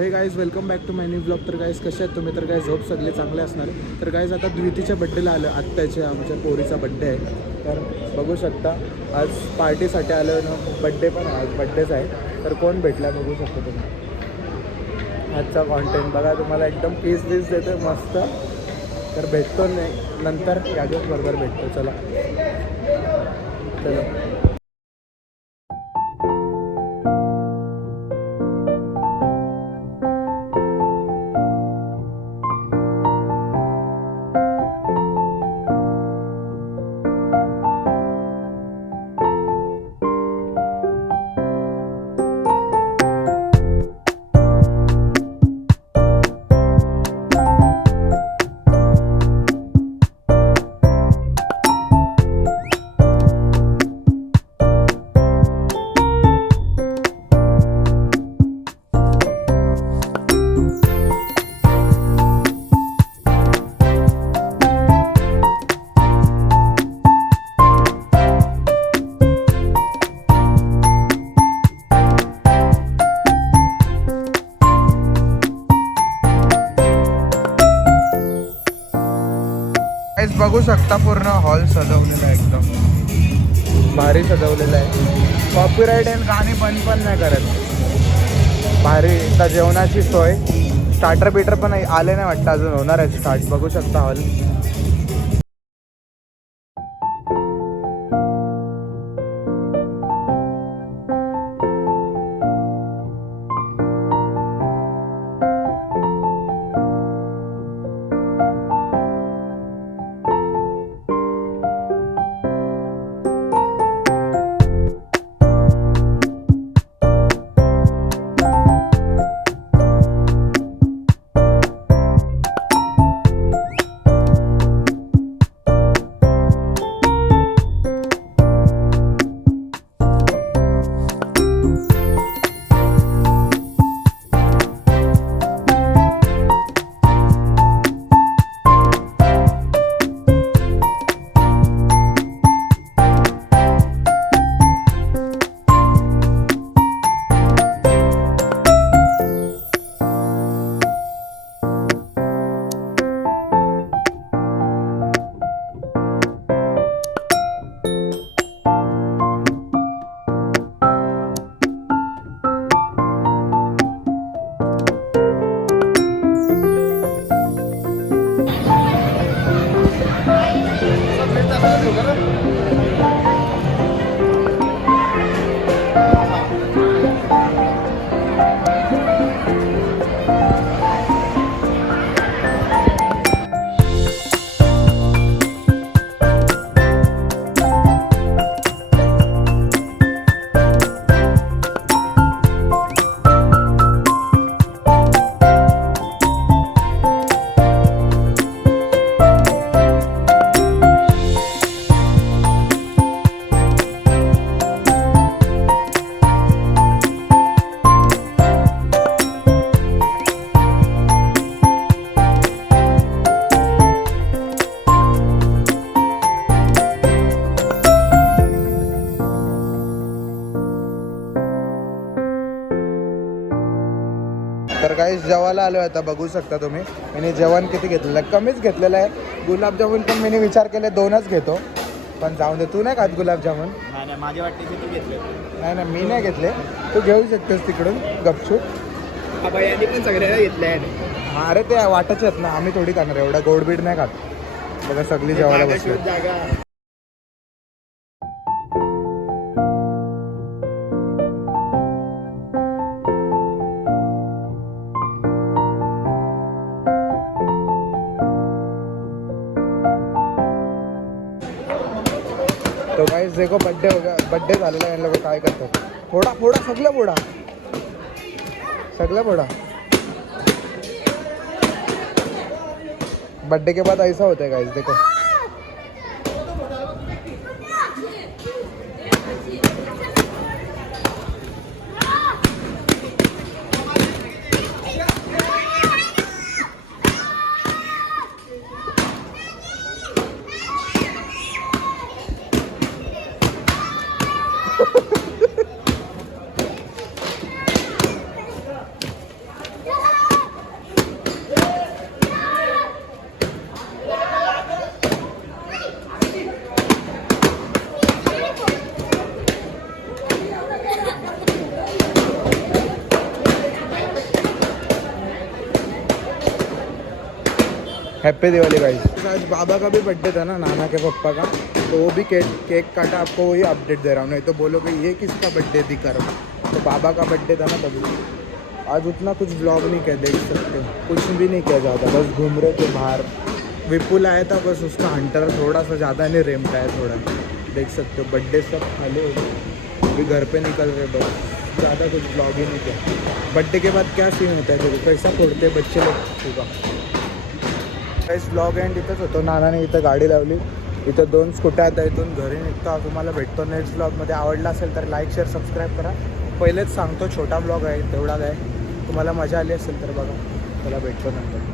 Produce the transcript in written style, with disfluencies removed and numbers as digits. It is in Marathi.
हे guys welcome back to my new blog. तर गाईज कसे आहेत तुम्ही? तर गाईज झोप सगळे चांगले असणार. तर गाईज आता द्वितीच्या बड्डेला आलं. आत्ताच्या आमच्या पोरीचा बड्डे आहे. तर बघू शकता आज पार्टीसाठी आलं ना. बड्डे पण आज बड्डेच आहे. तर कोण भेटला बघू शकता तुम्ही. आजचा कॉन्टेंट बघा, तुम्हाला एकदम पीस देतो मस्त. तर भेटतो नाही नंतर याच्याच बरोबर भेटतो. चला चलो. बघू शकता पूर्ण हॉल सजवलेला आहे, एकदम भारी सजवलेला आहे. कॉपीराईट आणि गाणी बंद पण नाही करत. भारी. आता जेवणाची सोय, स्टार्टर बिटर पण आले नाही वाटतं, अजून होणार आहे स्टार्ट. बघू शकता हॉल. तर काही जेवायला आलो आता, बघू शकता तुम्ही. मी जेवण किती घेतलेलं आहे, कमीच घेतलेलं आहे. गुलाबजामुन पण मी विचार केले 2च घेतो, पण जाऊन दे. तू नाही खात गुलाबजामुन? नाही, माझ्या वाटते तू घेतले. नाही मी नाही घेतले. तू घेऊ शकतेस तिकडून गपचूप. यांनी पण सगळ्याला घेतले आहे. हां, अरे ते वाटायचे आहेत ना, आम्ही थोडी खाणार एवढा गोडबीड नाही खात. बघा सगळी जेवायला बसली. जागा तो गाइस देखो बड्डे झालेला आहे. लोक काय करतात, फोडा फोडा सगळं फोडा, सगळं फोडा. बड्डे के बाद ऐसा होता है गाइस, देखो. Happy Diwali guys. आज बाबा का भी बर्थडे था ना, नाना के पप्पा का, तो वो भी केक काटा। आपको वही अपडेट दे रहा हूँ, नहीं तो बोलोगे ये किसका बर्थडे दिखा रहा हूँ। तो बाबा का बर्थडे था ना तभी। आज उतना कुछ ब्लॉग नहीं किया, देख सकते हो, कुछ भी नहीं किया ज़्यादा, बस घूम रहे थे बाहर। विपुल आया था, बस उसका हंटर थोड़ा सा ज़्यादा नहीं रेमटा है थोड़ा, देख सकते हो। बर्थडे सब खाली हो गए, अभी घर पे निकल रहे, बस ज़्यादा कुछ ब्लॉग ही नहीं किया। बर्थडे के बाद क्या सीन होता है, देखो कैसा फोड़ते बच्चे लोग होगा। काहीच ब्लॉग एंड इथंच होतो। नानाने इथं गाडी लावली, इथं 2 स्कूट्या आहेत, इथून घरी निघतो. तुम्हाला भेटतो नेक्स्ट ब्लॉगमध्ये. आवडला असेल तर लाईक शेअर सबस्क्राईब करा. पहिलेच सांगतो छोटा ब्लॉग आहे, तेवढाच आहे. तुम्हाला मजा आली असेल तर बघा, त्याला भेटतो नंतर.